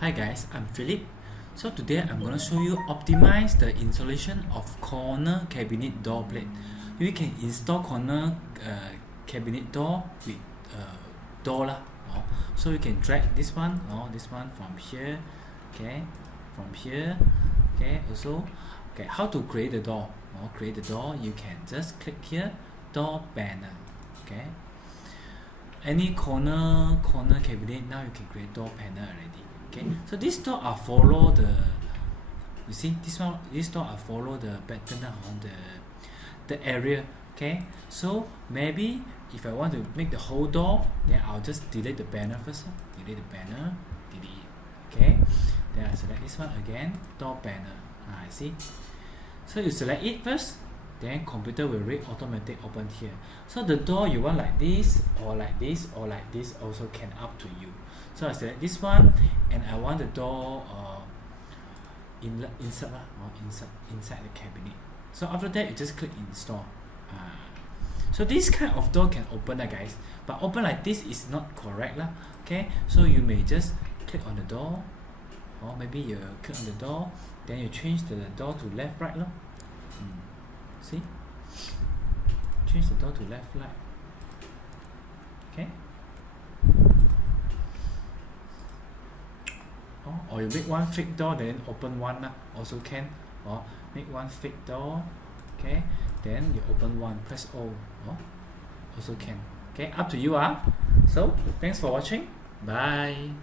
Hi guys, I'm Philip. So today I'm going to show you optimize the installation of corner cabinet door plate. You can install corner cabinet door with door lah. So you can drag this one from here, okay, from here, okay. Also, okay, how to create the door? Create the door. You can just click here, door banner, okay. Any corner cabinet, now you can create door panel already. Okay, so this door are follow the, you see this door are follow the pattern on the area. Okay, so maybe if I want to make the whole door, then I'll just delete the banner first. Delete the banner, delete. Okay, then I select this one again, door banner. I see. So you select it first, then computer will read automatic open here. So the door you want like this or like this or like this also can up to you. So I select this one and I want the door inside the cabinet. So after that you just click install. So this kind of door can open guys, but open like this is not correct lah. Okay, so you may just click on the door, or maybe you click on the door, then you change the door to left right lah. See, change the door to left right. Okay, or you make one fake door then open one also can, or make one fake door, okay, then you open one, press O, also can. Okay, up to you. So thanks for watching, bye.